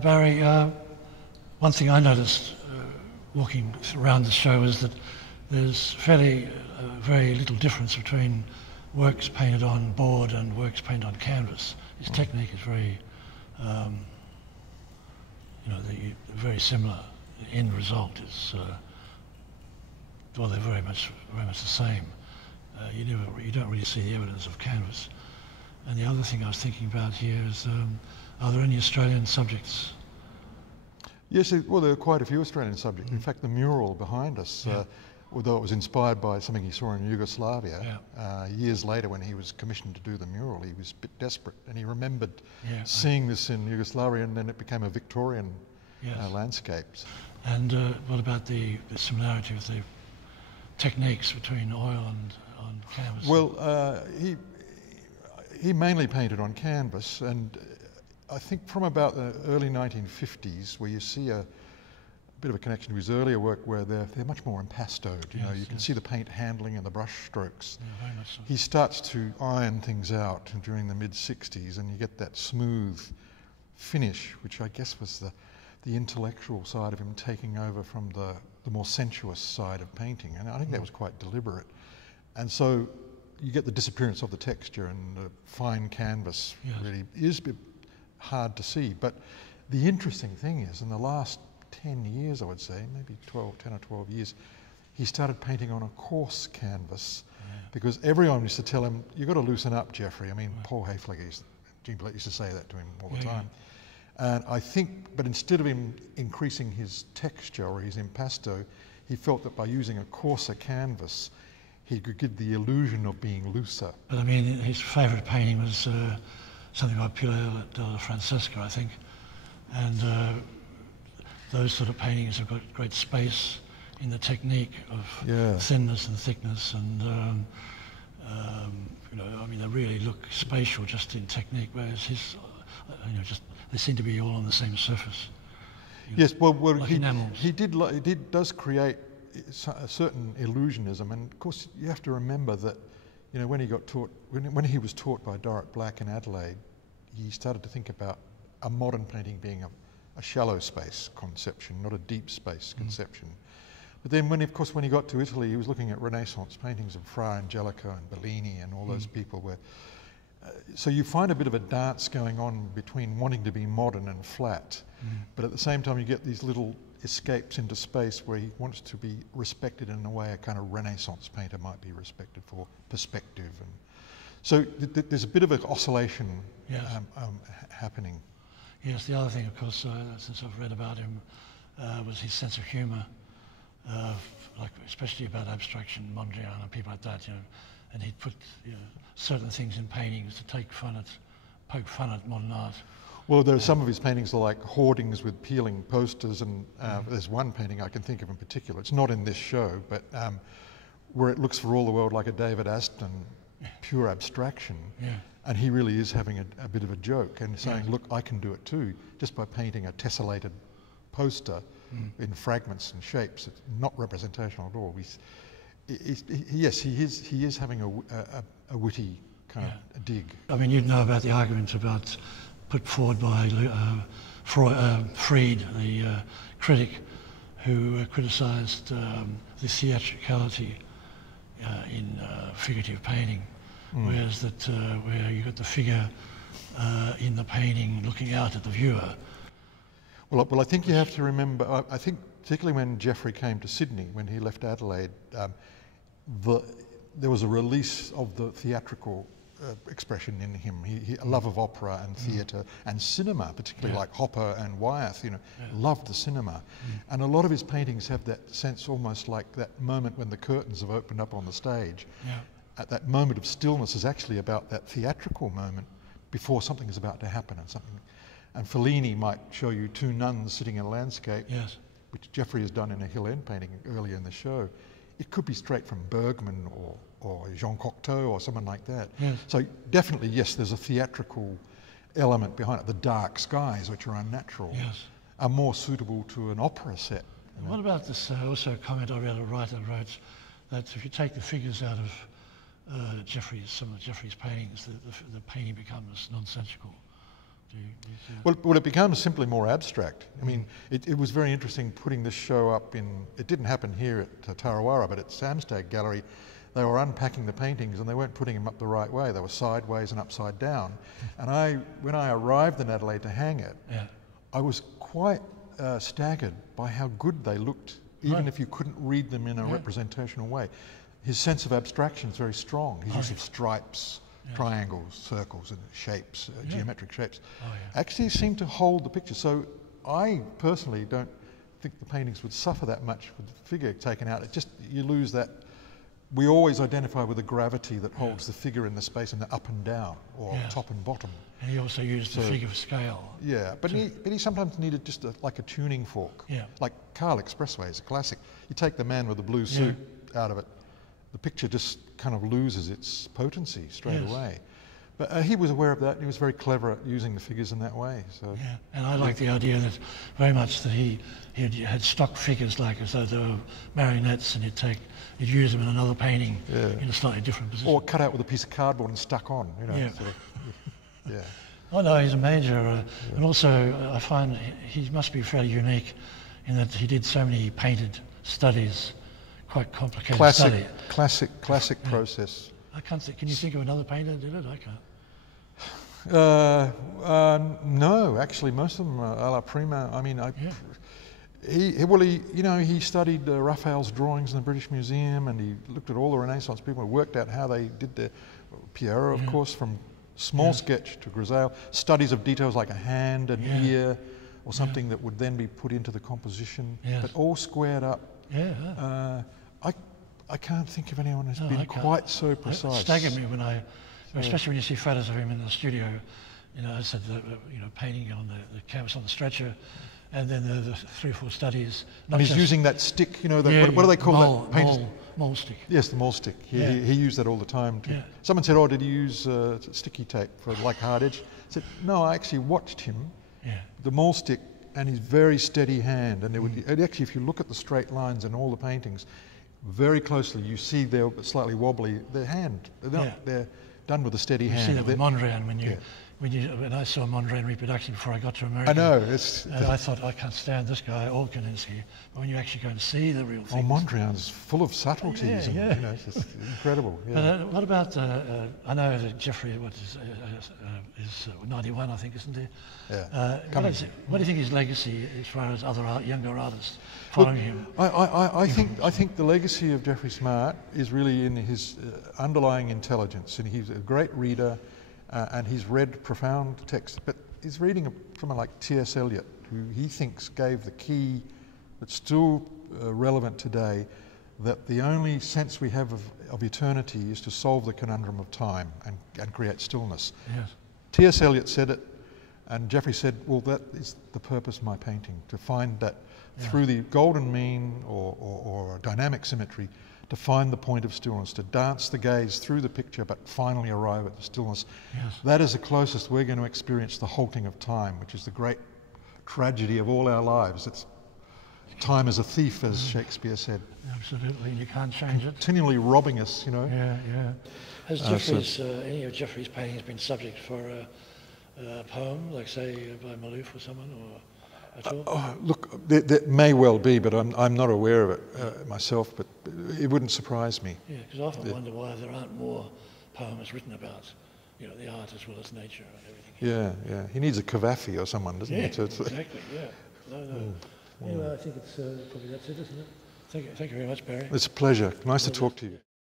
Barry, one thing I noticed walking around the show is that there's very little difference between works painted on board and works painted on canvas. His technique is very, very similar. The end result is, well, they're very much the same. You don't really see the evidence of canvas. And the other thing I was thinking about here is, are there any Australian subjects? Yes, well, there are quite a few Australian subjects. In fact, the mural behind us, although it was inspired by something he saw in Yugoslavia, years later when he was commissioned to do the mural, he was a bit desperate, and he remembered seeing this in Yugoslavia, and then it became a Victorian landscape. And what about the similarity of the techniques between oil and on canvas? Well, he mainly painted on canvas, and I think from about the early 1950s, where you see a bit of a connection to his earlier work, where they're much more impastoed. You can see the paint handling and the brush strokes. Yeah, very much so. He starts to iron things out during the mid-60s, and you get that smooth finish, which I guess was the intellectual side of him taking over from the more sensuous side of painting, and I think that was quite deliberate. And so you get the disappearance of the texture, and the fine canvas really is a bit hard to see. But the interesting thing is, in the last 10 years, I would say, maybe 10 or 12 years, he started painting on a coarse canvas, because everyone used to tell him, you've got to loosen up, Jeffrey. I mean, Paul Hayflick, Jean Blatt used to say that to him all the time. And I think, but instead of him increasing his texture or his impasto, he felt that by using a coarser canvas, he could give the illusion of being looser. But I mean, his favourite painting was something by Piero della Francesca, I think. And those sort of paintings have got great space in the technique of thinness and thickness, and I mean, they really look spatial just in technique, whereas his, they seem to be all on the same surface. Yes, well, like he does create a certain illusionism, and of course you have to remember that, when he got taught, when he was taught by Dorrit Black in Adelaide, he started to think about a modern painting being a shallow space conception, not a deep space conception. But then when he got to Italy, he was looking at Renaissance paintings of Fra Angelico and Bellini and all those people where, so you find a bit of a dance going on between wanting to be modern and flat, but at the same time you get these little escapes into space where he wants to be respected in a way a kind of Renaissance painter might be respected for perspective. And so there's a bit of an oscillation happening. Yes, the other thing, of course, since I've read about him, was his sense of humour, like especially about abstraction, Mondrian and people like that, and he'd put certain things in paintings to poke fun at modern art. Well, there are some of his paintings are like hoardings with peeling posters, and there's one painting I can think of in particular. It's not in this show, but where it looks for all the world like a David Aston pure abstraction, and he really is having a bit of a joke and saying, look, I can do it too, just by painting a tessellated poster in fragments and shapes. It's not representational at all. Yes, he is having a witty kind of dig. I mean, you'd know about the argument put forward by Fried, the critic, who criticised the theatricality in figurative painting, whereas where you got the figure in the painting looking out at the viewer. Well, I think you have to remember, I think particularly when Jeffrey came to Sydney, when he left Adelaide, there was a release of the theatrical expression in him. A love of opera and theatre and cinema, particularly like Hopper and Wyeth, loved the cinema. And a lot of his paintings have that sense, almost like that moment when the curtains have opened up on the stage. At that moment of stillness is actually about that theatrical moment before something is about to happen and Fellini might show you two nuns sitting in a landscape, which Jeffrey has done in a Hill End painting earlier in the show. It could be straight from Bergman or Jean Cocteau or someone like that. So definitely, yes, there's a theatrical element behind it. The dark skies, which are unnatural, are more suitable to an opera set. What about this also a comment I read, a writer wrote that if you take the figures out of some of Jeffrey's paintings, the painting becomes nonsensical. Do you see? Well, it becomes simply more abstract. I mean, it was very interesting putting this show up in, it didn't happen here at TarraWarra, but at Samstag Gallery, they were unpacking the paintings and they weren't putting them up the right way. They were sideways and upside down. And when I arrived in Adelaide to hang it, I was quite staggered by how good they looked, even if you couldn't read them in a representational way. His sense of abstraction is very strong. His use of stripes, triangles, circles and shapes, geometric shapes, actually seemed to hold the picture. So I personally don't think the paintings would suffer that much with the figure taken out. It just, you lose that. We always identify with the gravity that holds the figure in the space and the up and down, or top and bottom. And he also used the figure scale. Yeah, but he sometimes needed just like a tuning fork. Yeah. Like Carl Expressway is a classic. You take the man with the blue suit out of it, the picture just kind of loses its potency straight away. But he was aware of that, and he was very clever at using the figures in that way. So. Yeah, and I like the idea that very much that he had stock figures, like as though they were marionettes, and he'd use them in another painting in a slightly different position. Or cut out with a piece of cardboard and stuck on, you know. Sort of, Oh no, he's a major, and also I find he must be fairly unique in that he did so many painted studies, quite complicated study. Classic process. I can't think. Can you think of another painter that did it? I can't. No, actually, most of them are a la prima. I mean, he studied Raphael's drawings in the British Museum, and he looked at all the Renaissance people and worked out how they did their Piero, of course, from small sketch to grisaille, studies of details like a hand, an ear, or something that would then be put into the composition, but all squared up. I can't think of anyone who's been quite so precise. It staggered me when especially when you see photos of him in the studio. You know, I said, painting on the canvas on the stretcher, and then the 3 or 4 studies. And he's using that stick, you know, what do they call that? Mole stick. Yes, the mole stick. He used that all the time. Someone said, oh, did he use sticky tape for like hard edge? I said, no, I actually watched him, the mole stick, and his very steady hand. And actually, if you look at the straight lines in all the paintings, very closely, you see they're slightly wobbly. Their hand, they're done with a steady hand. You see that with Mondrian when I saw Mondrian reproduction before I got to America. I know. I thought, I can't stand this guy or Kandinsky. But when you actually go and see the real thing. Oh, Mondrian's full of subtleties. You know, it's just incredible. But what about, I know that Jeffrey is 91, I think, isn't he? What do you think his legacy as far as other younger artists following him? I think the legacy of Geoffrey Smart is really in his underlying intelligence, and he's a great reader, and he's read profound texts, but he's reading someone like T.S. Eliot, who he thinks gave the key that's still relevant today, that the only sense we have of eternity is to solve the conundrum of time and create stillness. T.S. Eliot said it, and Geoffrey said, well, that is the purpose of my painting, to find that through the golden mean or dynamic symmetry, to find the point of stillness, to dance the gaze through the picture but finally arrive at the stillness. That is the closest we're going to experience the halting of time, which is the great tragedy of all our lives. It's time is a thief, as Shakespeare said. Absolutely, you can't change it. Continually robbing us, you know. Has any of Geoffrey's paintings been subject for a poem, like say by Malouf or someone, or at all? Look, that may well be, but I'm not aware of it myself, but it wouldn't surprise me. Yeah, because I often wonder why there aren't more poems written about, you know, the art as well as nature and everything. Yeah. He needs a Cavafy or someone, doesn't he? Exactly, No. Anyway, I think it's probably that's it, isn't it? Thank you very much, Barry. It's a pleasure. Nice to talk to you.